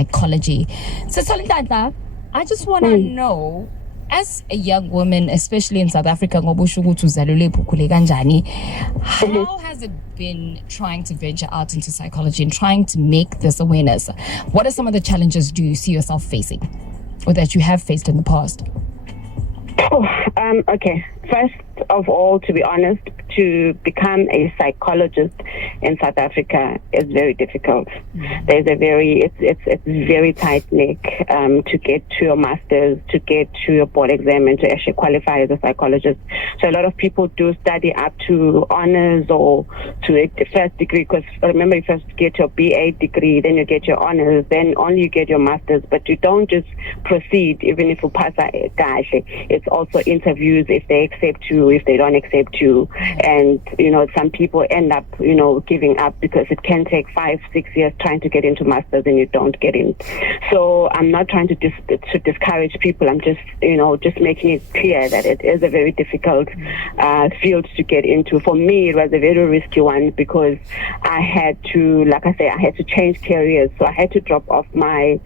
psychology. So Solidata, I just want to know, as a young woman, especially in South Africa, how has it been trying to venture out into psychology and trying to make this awareness? What are some of the challenges do you see yourself facing, or that you have faced in the past? Okay. First of all, to be honest, to become a psychologist in South Africa is very difficult. There's it's very tight neck to get to your master's, to get to your board exam, and to actually qualify as a psychologist. So a lot of people do study up to honors or to a first degree, because remember, you first get your BA degree, then you get your honors, then only you get your master's. But you don't just proceed even if you pass a guy. It's also interviews, if they accept you, if they don't accept you. And, some people end up, giving up because it can take 5-6 years trying to get into masters and you don't get in. So I'm not trying to discourage people. I'm just, just making it clear that it is a very difficult field to get into. For me, it was a very risky one because I had to, like I say, I had to change careers. So I had to drop off my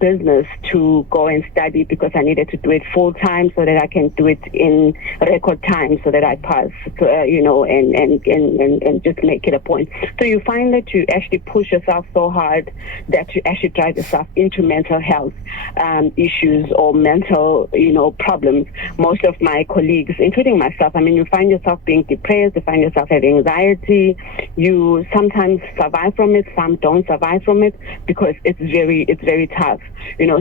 business to go and study because I needed to do it full time so that I can do it in record time so that I pass, and just make it a point. So you find that you actually push yourself so hard that you actually drive yourself into mental health issues or mental, problems. Most of my colleagues, including myself, you find yourself being depressed, you find yourself having anxiety. You sometimes survive from it, some don't survive from it because it's very tough.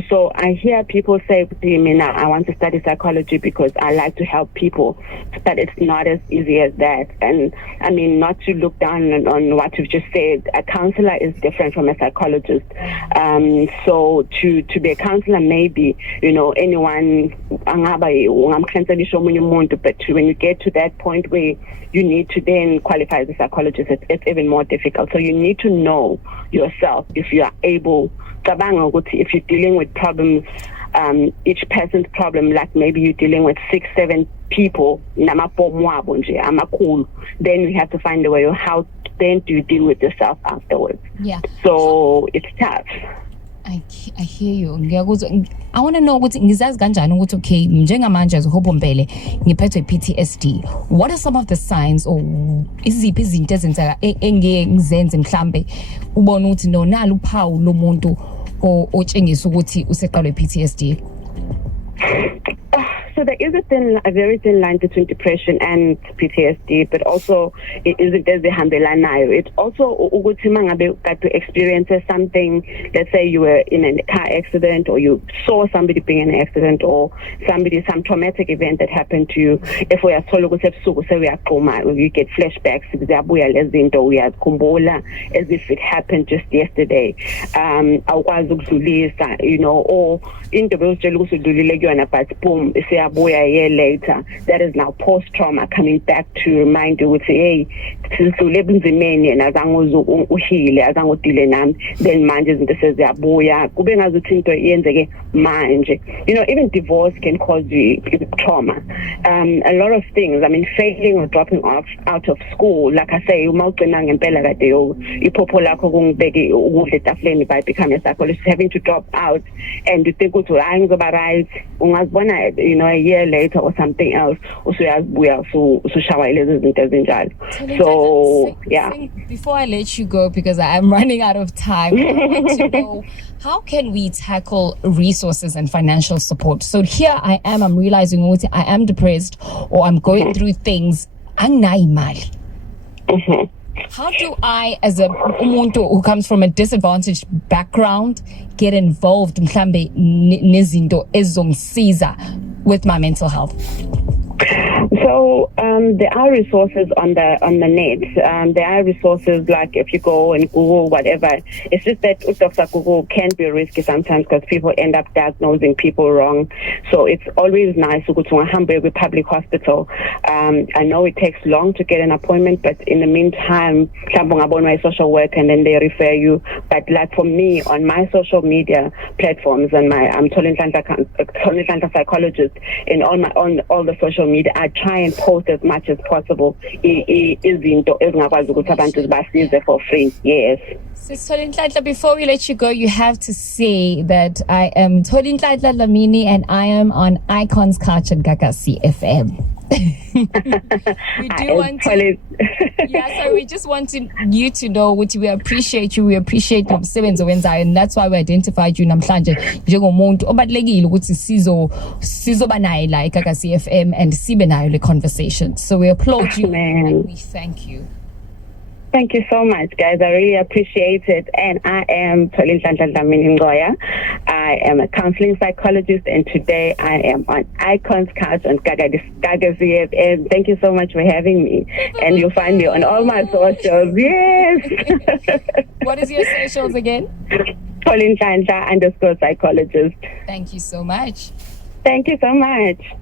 So I hear people say, I want to study psychology because I like to help people, but it's not as easy as that. And not to look down on what you've just said, a counselor is different from a psychologist. So to be a counselor, maybe, anyone, but when you get to that point where you need to then qualify as a psychologist, it's even more difficult. So you need to know yourself if you are able, if you're dealing with problems, each person's problem, like maybe you're dealing with 6-7 people, then you have to find a way of how then do you deal with yourself afterwards. Yeah. So it's tough. I hear you. I want to know what ngizazi kanjani ukuthi okay njengamanje azohobombele ngiphethwe PTSD. What are some of the signs or iziphi izinto ezenzeka engeke ngizenze mhlambe ubone ukuthi no nalo uphawu lomuntu otshengisa ukuthi useqalwe PTSD? So there is a very thin line between depression and PTSD, but also it's also to experience something. Let's say you were in a car accident, or you saw somebody being in an accident, or some traumatic event that happened to you. If we are you get flashbacks, as if it happened just yesterday. Or in the but boom, a year later, that is now post-trauma coming back to remind you with hey, then even divorce can cause you trauma. A lot of things. Failing or dropping off out of school, like I say, by becoming a psychologist, having to drop out and you think a year later or something else, so yeah. Before I let you go, because I am running out of time, I want to know, how can we tackle resources and financial support? So here I'm realizing I am depressed or I'm going through things. How do I, as a umuntu who comes from a disadvantaged background, get involved mhlambe nezinto ezongisiza with my mental health? So there are resources on the net. There are resources like if you go and Google whatever. It's just that Dr. Google can be risky sometimes because people end up diagnosing people wrong. So it's always nice to go to a Hamburg public hospital. I know it takes long to get an appointment, but in the meantime, my social work and then they refer you. But like for me, on my social media platforms and I'm Tolintlanta psychologist, in on all the social media, I try and post as much as possible izinto ezingakwazi ukuthi abantu basize for free. Yes. Sis Tolintla, before we let you go, you have to say that I am Tolintla Dlamini and I am on Icon's Couch and GagasiFM. We do want to, so we just want you to know which we appreciate you. We appreciate your sebenzo wenzayo, and that's why we identified you namhlanje njengomuntu obalekile ukuthi sizoba naye la eGagasiFM and sibe nayo le conversation. So we applaud you and we thank you. Thank you so much, guys. I really appreciate it. And I am Dlamini-Ngcoya. I am a counseling psychologist, and today I am on Icon's Couch on GagasiFM. Thank you so much for having me. And you'll find me on all my socials. Yes. What is your socials again? _psychologist. Thank you so much. Thank you so much.